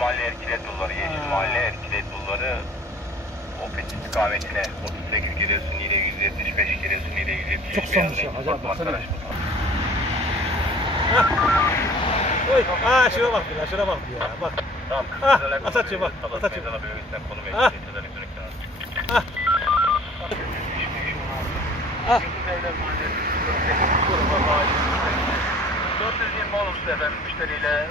Mahalle Erkilet yolları, Yeşil Mahalle Erkilet yolları Opet istikametine 38 giriyorsun ile 175 giriyorsun ile 175 Çok sanmış ya, Bakma baksana. Oy, aa şuna bak ya, şuna bak ya. Bak. Tamam, Ah, Atatürk'e bak, Talat Atatürk. Meydanı bölgesinden konum Ah. Ah. Ah. 420 olumsuz efendim müşteriyle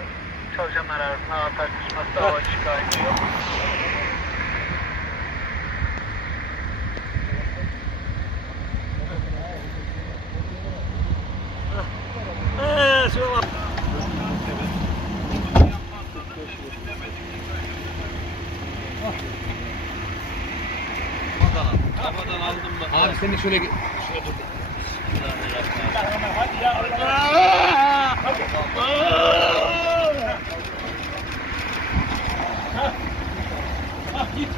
çalışanlar arasında tartışması dava şikayeti yok. Aa şuna bak. Abi sen de şöyle Hadi ya. Hadi. Ah git.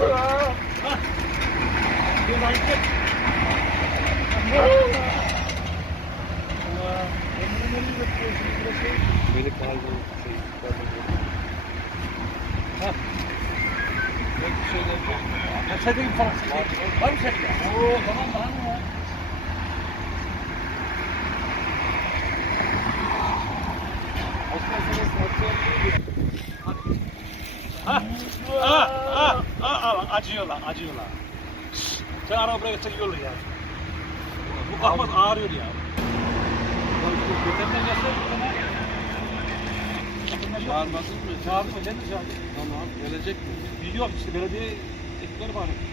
Ah. Yoldan git. böyle kaldı. Ya sen de git falan. Var mı senin ya? Oo tamam daha ne ya? Ha, ha, ha, ha, ha, acıyorlar, acıyorlar. Sen araba buraya çek yolu ya. Bu kalkmaz ağrıyor ya. Götürden gelsene. Mı? Çağırdı mı? Nedir çağırdı? Tamam gelecek mi? Biliyorum işte belediye ekipleri var.